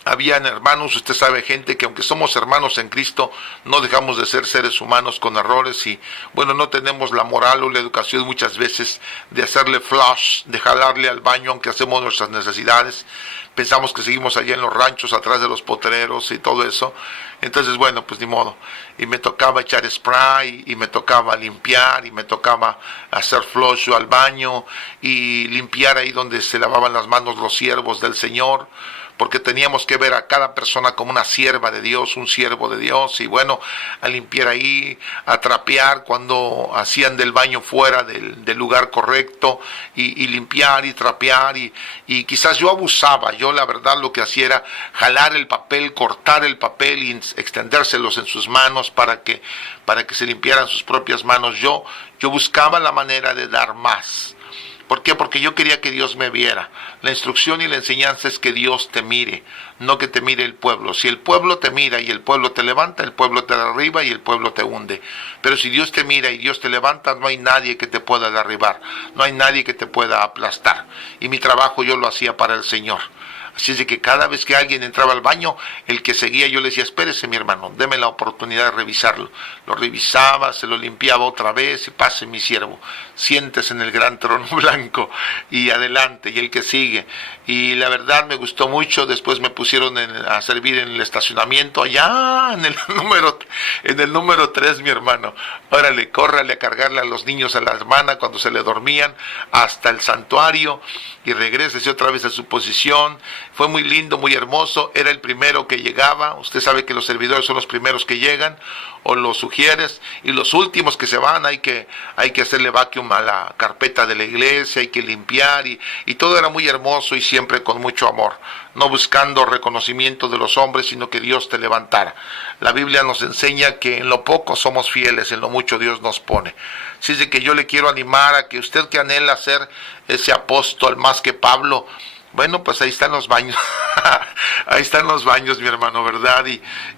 habían hermanos, usted sabe, gente que aunque somos hermanos en Cristo, no dejamos de ser seres humanos con errores y, bueno, no tenemos la moral o la educación muchas veces de hacerle flush, de jalarle al baño aunque hacemos nuestras necesidades. Pensamos que seguimos allá en los ranchos, atrás de los potreros y todo eso. Entonces, bueno, pues ni modo. Y me tocaba echar spray, y me tocaba limpiar, y me tocaba hacer flush al baño, y limpiar ahí donde se lavaban las manos los siervos del Señor, porque teníamos que ver a cada persona como una sierva de Dios, un siervo de Dios, y bueno, a limpiar ahí, a trapear cuando hacían del baño fuera del lugar correcto, y limpiar y trapear, y quizás yo abusaba, yo la verdad lo que hacía era jalar el papel, cortar el papel y extendérselos en sus manos para que se limpiaran sus propias manos. Yo buscaba la manera de dar más. ¿Por qué? Porque yo quería que Dios me viera. La instrucción y la enseñanza es que Dios te mire, no que te mire el pueblo. Si el pueblo te mira y el pueblo te levanta, el pueblo te derriba y el pueblo te hunde. Pero si Dios te mira y Dios te levanta, no hay nadie que te pueda derribar, no hay nadie que te pueda aplastar. Y mi trabajo yo lo hacía para el Señor. Así es de que cada vez que alguien entraba al baño, el que seguía, yo le decía, espérese mi hermano, deme la oportunidad de revisarlo. Lo revisaba, se lo limpiaba otra vez y pase mi siervo. Siéntese en el gran trono blanco y adelante, y el que sigue. Y la verdad me gustó mucho, después me pusieron a servir en el estacionamiento, allá en el número 3, mi hermano. Órale, córrale a cargarle a los niños a la hermana cuando se le dormían, hasta el santuario, y regrésese otra vez a su posición. Fue muy lindo, muy hermoso, era el primero que llegaba, usted sabe que los servidores son los primeros que llegan, o lo sugieres, y los últimos que se van hay que hacerle vacuum a la carpeta de la iglesia, hay que limpiar, y todo era muy hermoso y siempre con mucho amor, no buscando reconocimiento de los hombres, sino que Dios te levantara. La Biblia nos enseña que en lo poco somos fieles, en lo mucho Dios nos pone. Así es de que yo le quiero animar a que usted que anhela ser ese apóstol más que Pablo, bueno, pues ahí están los baños, ahí están los baños, mi hermano, ¿verdad?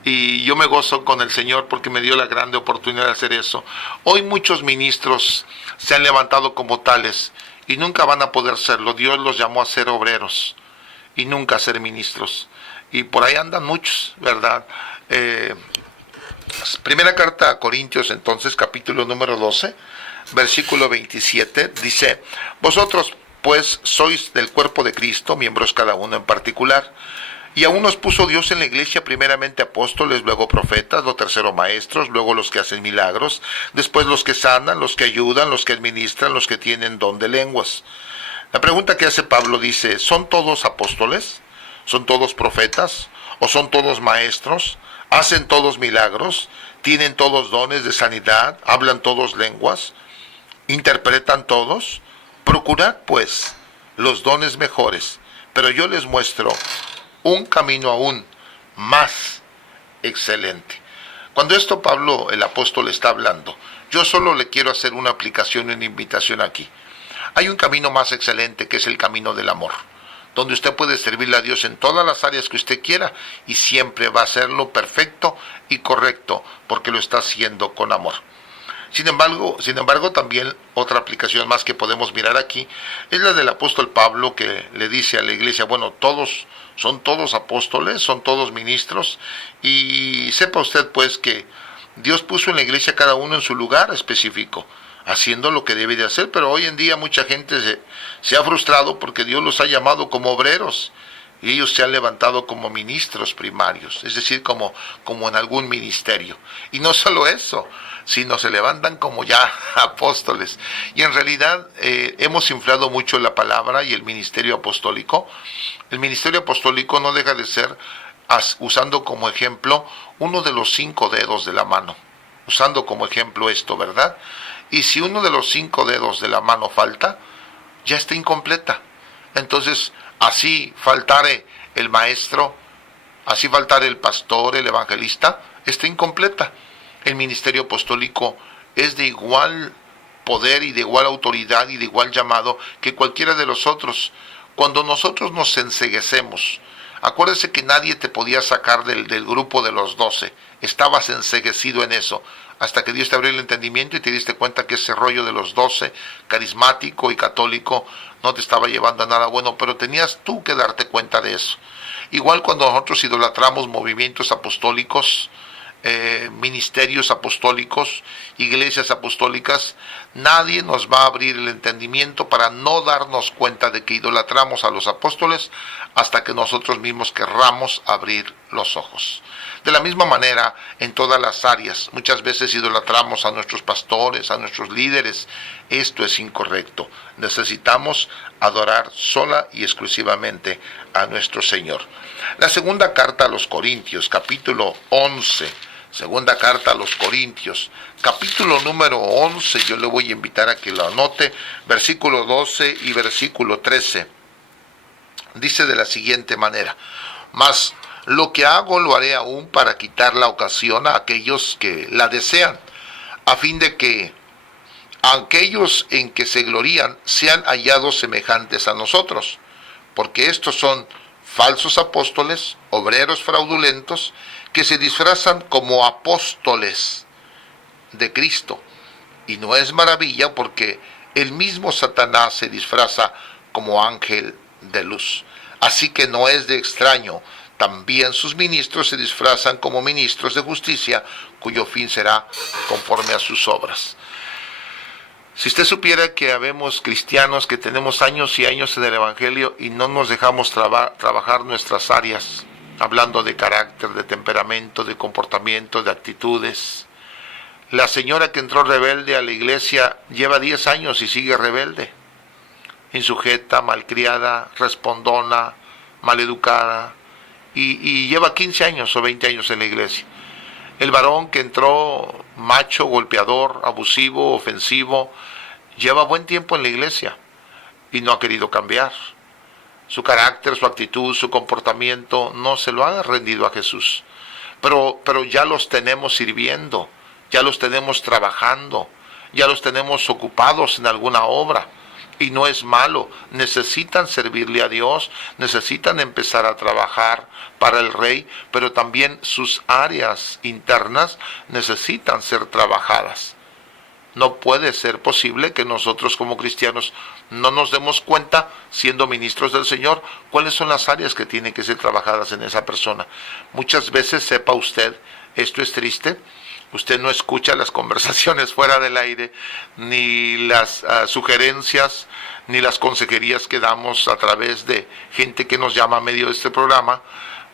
Y yo me gozo con el Señor porque me dio la grande oportunidad de hacer eso. Hoy muchos ministros se han levantado como tales y nunca van a poder serlo. Dios los llamó a ser obreros y nunca a ser ministros. Y por ahí andan muchos, ¿verdad? Primera carta a Corintios, entonces, capítulo número 12, versículo 27, dice: vosotros pues sois del cuerpo de Cristo, miembros cada uno en particular. Y aún nos puso Dios en la iglesia primeramente apóstoles, luego profetas, lo tercero maestros, luego los que hacen milagros, después los que sanan, los que ayudan, los que administran, los que tienen don de lenguas. La pregunta que hace Pablo dice: ¿son todos apóstoles? ¿Son todos profetas? ¿O son todos maestros? ¿Hacen todos milagros? ¿Tienen todos dones de sanidad? ¿Hablan todos lenguas? ¿Interpretan todos? Procurad, pues, los dones mejores, pero yo les muestro un camino aún más excelente. Cuando esto Pablo, el apóstol, está hablando, yo solo le quiero hacer una aplicación y una invitación aquí. Hay un camino más excelente que es el camino del amor, donde usted puede servirle a Dios en todas las áreas que usted quiera y siempre va a hacerlo perfecto y correcto, porque lo está haciendo con amor. Sin embargo, también otra aplicación más que podemos mirar aquí es la del apóstol Pablo, que le dice a la iglesia: bueno, son todos apóstoles, son todos ministros, y sepa usted pues que Dios puso en la iglesia cada uno en su lugar específico, haciendo lo que debe de hacer, pero hoy en día mucha gente se ha frustrado porque Dios los ha llamado como obreros, y ellos se han levantado como ministros primarios, es decir, como en algún ministerio. Y no solo eso, sino se levantan como ya apóstoles. Y en realidad hemos inflado mucho la palabra y el ministerio apostólico. El ministerio apostólico no deja de ser, usando como ejemplo uno de los 5 dedos de la mano, usando como ejemplo esto, ¿verdad? Y si uno de los 5 dedos de la mano falta, ya está incompleta. Entonces, así faltare el maestro, así faltare el pastor, el evangelista, está incompleta. El ministerio apostólico es de igual poder y de igual autoridad y de igual llamado que cualquiera de los otros. Cuando nosotros nos enceguecemos, acuérdese que nadie te podía sacar del grupo de los 12, estabas enceguecido en eso, hasta que Dios te abrió el entendimiento y te diste cuenta que ese rollo de los 12, carismático y católico, no te estaba llevando a nada bueno, pero tenías tú que darte cuenta de eso. Igual cuando nosotros idolatramos movimientos apostólicos, ministerios apostólicos, iglesias apostólicas, nadie nos va a abrir el entendimiento para no darnos cuenta de que idolatramos a los apóstoles hasta que nosotros mismos querramos abrir los ojos. De la misma manera, en todas las áreas, muchas veces idolatramos a nuestros pastores, a nuestros líderes. Esto es incorrecto. Necesitamos adorar sola y exclusivamente a nuestro Señor. La segunda carta a los Corintios, capítulo 11, segunda carta a los Corintios, capítulo número 11, yo le voy a invitar a que lo anote, versículo 12 y versículo 13. Dice de la siguiente manera: mas lo que hago lo haré aún para quitar la ocasión a aquellos que la desean, a fin de que aquellos en que se glorían sean hallados semejantes a nosotros, porque estos son falsos apóstoles, obreros fraudulentos, que se disfrazan como apóstoles de Cristo. Y no es maravilla, porque el mismo Satanás se disfraza como ángel de luz. Así que no es de extraño, también sus ministros se disfrazan como ministros de justicia, cuyo fin será conforme a sus obras. Si usted supiera que habemos cristianos que tenemos años y años en el Evangelio y no nos dejamos trabajar nuestras áreas, hablando de carácter, de temperamento, de comportamiento, de actitudes. La señora que entró rebelde a la iglesia lleva 10 años y sigue rebelde, insujeta, malcriada, respondona, maleducada, y lleva 15 años o 20 años en la iglesia. El varón que entró macho, golpeador, abusivo, ofensivo, lleva buen tiempo en la iglesia y no ha querido cambiar. Su carácter, su actitud, su comportamiento no se lo ha rendido a Jesús. Pero ya los tenemos sirviendo, ya los tenemos trabajando, ya los tenemos ocupados en alguna obra. Y no es malo, necesitan servirle a Dios, necesitan empezar a trabajar para el Rey, pero también sus áreas internas necesitan ser trabajadas. No puede ser posible que nosotros como cristianos no nos demos cuenta, siendo ministros del Señor, cuáles son las áreas que tienen que ser trabajadas en esa persona. Muchas veces, sepa usted, esto es triste, usted no escucha las conversaciones fuera del aire, ni las sugerencias, ni las consejerías que damos a través de gente que nos llama a medio de este programa,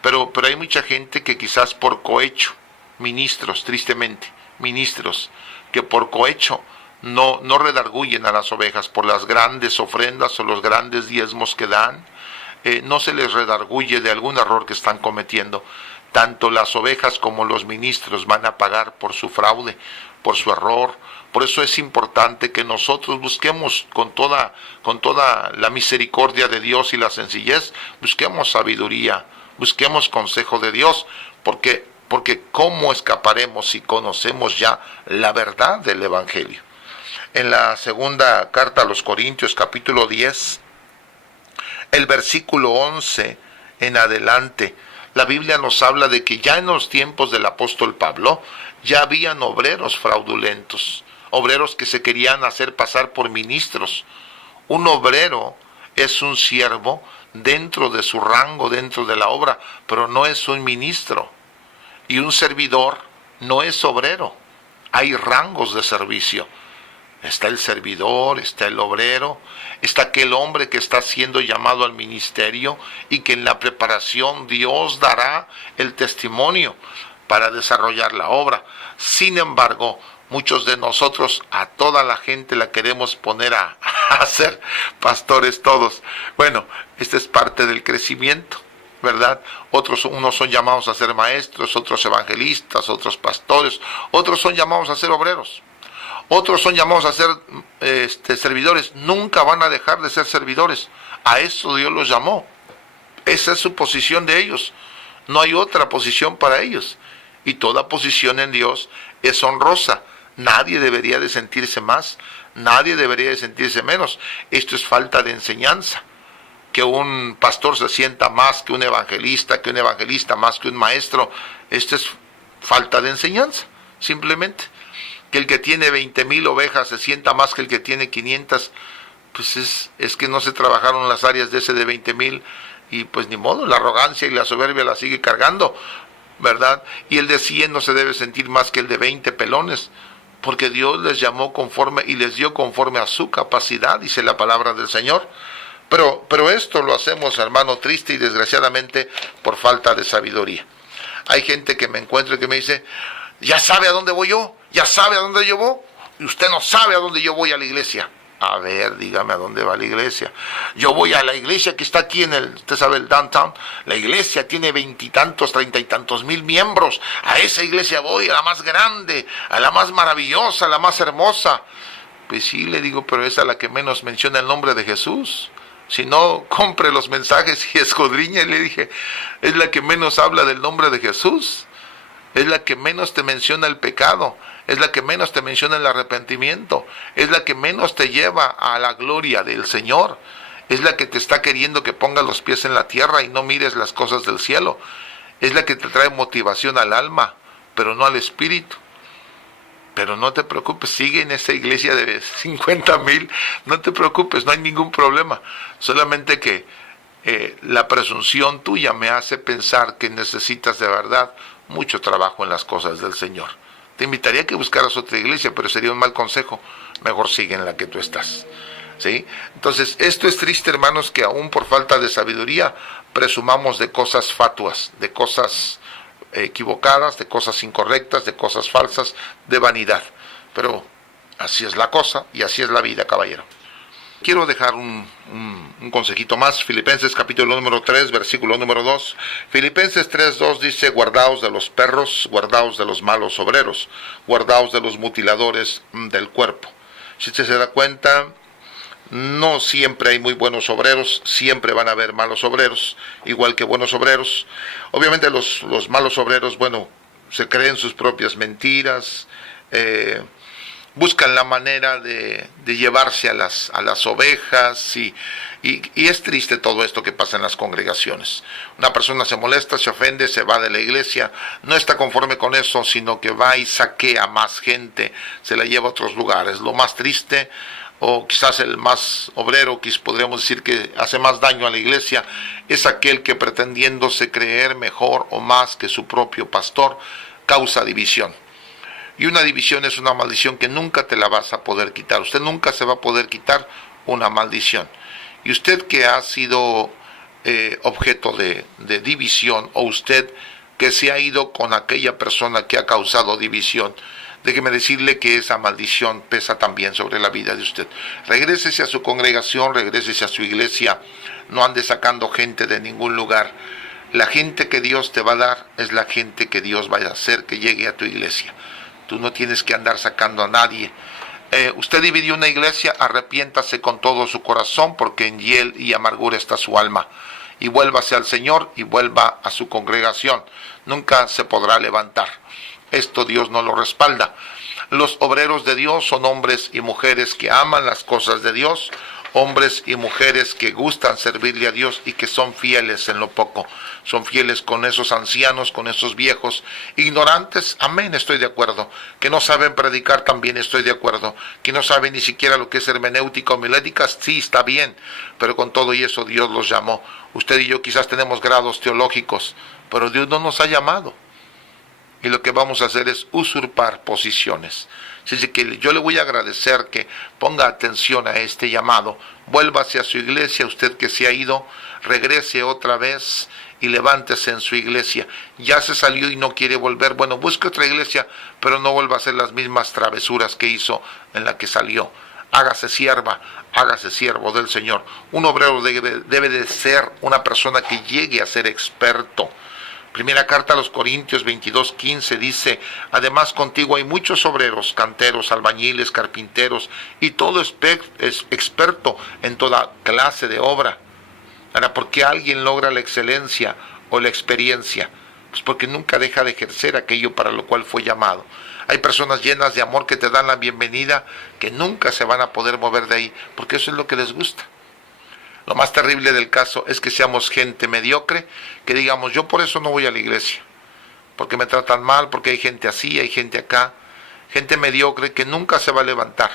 pero hay mucha gente que quizás por cohecho, ministros, tristemente, ministros, que por cohecho no redarguyen a las ovejas por las grandes ofrendas o los grandes diezmos que dan, no se les redarguye de algún error que están cometiendo. Tanto las ovejas como los ministros van a pagar por su fraude, por su error. Por eso es importante que nosotros busquemos con toda la misericordia de Dios y la sencillez, busquemos sabiduría, busquemos consejo de Dios, porque ¿cómo escaparemos si conocemos ya la verdad del Evangelio? En la segunda carta a los Corintios, capítulo 10, el versículo 11 en adelante, la Biblia nos habla de que ya en los tiempos del apóstol Pablo, ya habían obreros fraudulentos, obreros que se querían hacer pasar por ministros. Un obrero es un siervo dentro de su rango, dentro de la obra, pero no es un ministro. Y un servidor no es obrero. Hay rangos de servicio. Está el servidor, está el obrero, está aquel hombre que está siendo llamado al ministerio y que en la preparación Dios dará el testimonio para desarrollar la obra. Sin embargo, muchos de nosotros a toda la gente la queremos poner a ser pastores todos. Bueno, esta es parte del crecimiento, ¿verdad? Unos son llamados a ser maestros, otros evangelistas, otros pastores, otros son llamados a ser obreros, otros son llamados a ser servidores. Nunca van a dejar de ser servidores. A eso Dios los llamó. Esa es su posición de ellos. No hay otra posición para ellos. Y toda posición en Dios es honrosa. Nadie debería de sentirse más, nadie debería de sentirse menos. Esto es falta de enseñanza. Que un pastor se sienta más que un evangelista más que un maestro, esto es falta de enseñanza, simplemente. Que el que tiene 20,000 ovejas se sienta más que el que tiene 500, pues es que no se trabajaron las áreas de ese de 20,000, y pues ni modo, la arrogancia y la soberbia la sigue cargando, ¿verdad? Y el de 100 no se debe sentir más que el de 20 pelones, porque Dios les llamó conforme y les dio conforme a su capacidad, dice la palabra del Señor. Pero esto lo hacemos, hermano, triste y desgraciadamente por falta de sabiduría. Hay gente que me encuentro y que me dice, ya sabe a dónde voy yo, ya sabe a dónde yo voy, y usted no sabe a dónde yo voy a la iglesia. A ver, dígame a dónde va la iglesia. Yo voy a la iglesia que está aquí usted sabe, el downtown. La iglesia tiene 20 y tantos, 30 y tantos mil miembros. A esa iglesia voy, a la más grande, a la más maravillosa, a la más hermosa. Pues sí, le digo, pero es a la que menos menciona el nombre de Jesús. Si no, compre los mensajes y escudriñe, le dije, es la que menos habla del nombre de Jesús, es la que menos te menciona el pecado, es la que menos te menciona el arrepentimiento, es la que menos te lleva a la gloria del Señor, es la que te está queriendo que pongas los pies en la tierra y no mires las cosas del cielo, es la que te trae motivación al alma, pero no al espíritu. Pero no te preocupes, sigue en esa iglesia de 50,000, no te preocupes, no hay ningún problema. Solamente que la presunción tuya me hace pensar que necesitas de verdad mucho trabajo en las cosas del Señor. Te invitaría a que buscaras otra iglesia, pero sería un mal consejo. Mejor sigue en la que tú estás. ¿Sí? Entonces, esto es triste, hermanos, que aún por falta de sabiduría presumamos de cosas fatuas, de cosas equivocadas, de cosas incorrectas, de cosas falsas, de vanidad. Pero así es la cosa y así es la vida, caballero. Quiero dejar un consejito más. Filipenses capítulo número 3, versículo número 2. Filipenses 3:2 dice: guardaos de los perros, guardaos de los malos obreros, guardaos de los mutiladores del cuerpo. Si usted se da cuenta, no siempre hay muy buenos obreros, siempre van a haber malos obreros, igual que buenos obreros. Obviamente los malos obreros, bueno, se creen sus propias mentiras, buscan la manera de llevarse a las ovejas y es triste todo esto que pasa en las congregaciones. Una persona se molesta, se ofende, se va de la iglesia, no está conforme con eso, sino que va y saquea más gente, se la lleva a otros lugares. Lo más triste, o quizás el más obrero, que podríamos decir que hace más daño a la iglesia, es aquel que, pretendiéndose creer mejor o más que su propio pastor, causa división. Y una división es una maldición que nunca te la vas a poder quitar. Usted nunca se va a poder quitar una maldición. Y usted que ha sido objeto de división, o usted que se ha ido con aquella persona que ha causado división, déjeme decirle que esa maldición pesa también sobre la vida de usted. Regrésese a su congregación, regrésese a su iglesia, no ande sacando gente de ningún lugar. La gente que Dios te va a dar es la gente que Dios vaya a hacer que llegue a tu iglesia. Tú no tienes que andar sacando a nadie. Usted dividió una iglesia, arrepiéntase con todo su corazón, porque en hiel y amargura está su alma. Y vuélvase al Señor y vuelva a su congregación. Nunca se podrá levantar. Esto Dios no lo respalda. Los obreros de Dios son hombres y mujeres que aman las cosas de Dios, hombres y mujeres que gustan servirle a Dios y que son fieles en lo poco. Son fieles con esos ancianos, con esos viejos, ignorantes, amén, estoy de acuerdo. Que no saben predicar, también estoy de acuerdo. Que no saben ni siquiera lo que es hermenéutica o homilética, sí, está bien. Pero con todo y eso Dios los llamó. Usted y yo quizás tenemos grados teológicos, pero Dios no nos ha llamado. Y lo que vamos a hacer es usurpar posiciones. Así que yo le voy a agradecer que ponga atención a este llamado. Vuélvase a su iglesia, usted que se ha ido, regrese otra vez y levántese en su iglesia. Ya se salió y no quiere volver, bueno, busque otra iglesia, pero no vuelva a hacer las mismas travesuras que hizo en la que salió. Hágase sierva, hágase siervo del Señor. Un obrero debe de ser una persona que llegue a ser experto. Primera carta a los Corintios 22:15 dice: además contigo hay muchos obreros, canteros, albañiles, carpinteros y todo es experto en toda clase de obra. Ahora, ¿por qué alguien logra la excelencia o la experiencia? Pues porque nunca deja de ejercer aquello para lo cual fue llamado. Hay personas llenas de amor que te dan la bienvenida, que nunca se van a poder mover de ahí, porque eso es lo que les gusta. Lo más terrible del caso es que seamos gente mediocre, que digamos, yo por eso no voy a la iglesia, porque me tratan mal, porque hay gente así, hay gente acá, gente mediocre que nunca se va a levantar.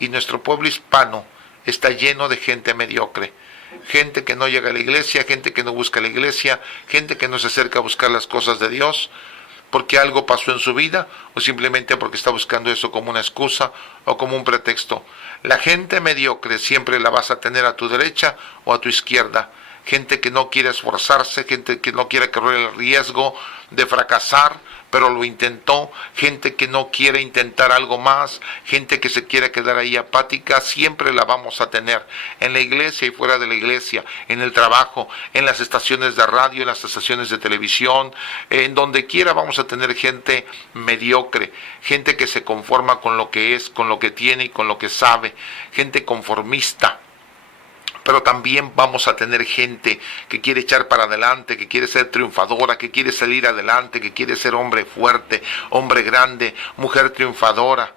Y nuestro pueblo hispano está lleno de gente mediocre, gente que no llega a la iglesia, gente que no busca la iglesia, gente que no se acerca a buscar las cosas de Dios, porque algo pasó en su vida, o simplemente porque está buscando eso como una excusa o como un pretexto. La gente mediocre siempre la vas a tener a tu derecha o a tu izquierda. Gente que no quiere esforzarse, gente que no quiere correr el riesgo de fracasar, pero lo intentó, gente que no quiere intentar algo más, gente que se quiere quedar ahí apática, siempre la vamos a tener, en la iglesia y fuera de la iglesia, en el trabajo, en las estaciones de radio, en las estaciones de televisión, en donde quiera vamos a tener gente mediocre, gente que se conforma con lo que es, con lo que tiene y con lo que sabe, gente conformista. Pero también vamos a tener gente que quiere echar para adelante, que quiere ser triunfadora, que quiere salir adelante, que quiere ser hombre fuerte, hombre grande, mujer triunfadora.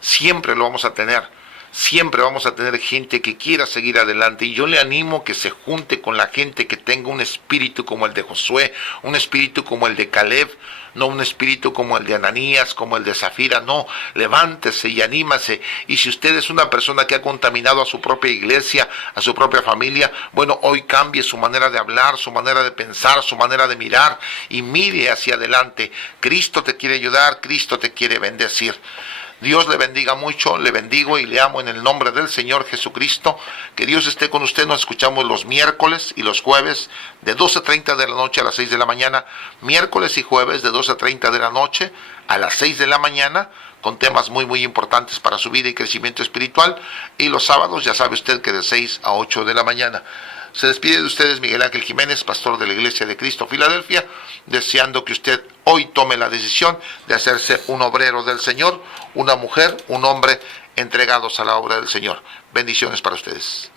Siempre lo vamos a tener. Siempre vamos a tener gente que quiera seguir adelante, y yo le animo que se junte con la gente que tenga un espíritu como el de Josué, un espíritu como el de Caleb, no un espíritu como el de Ananías, como el de Zafira, no, levántese y anímase. Y si usted es una persona que ha contaminado a su propia iglesia, a su propia familia, bueno, hoy cambie su manera de hablar, su manera de pensar, su manera de mirar, y mire hacia adelante. Cristo te quiere ayudar, Cristo te quiere bendecir. Dios le bendiga mucho, le bendigo y le amo en el nombre del Señor Jesucristo. Que Dios esté con usted. Nos escuchamos los miércoles y los jueves de 12:30 de la noche a las 6 de la mañana. Miércoles y jueves de 12:30 de la noche a las 6 de la mañana con temas muy importantes para su vida y crecimiento espiritual. Y los sábados, ya sabe usted que de 6 a 8 de la mañana. Se despide de ustedes Miguel Ángel Jiménez, pastor de la Iglesia de Cristo, Filadelfia, deseando que usted hoy tome la decisión de hacerse un obrero del Señor, una mujer, un hombre entregados a la obra del Señor. Bendiciones para ustedes.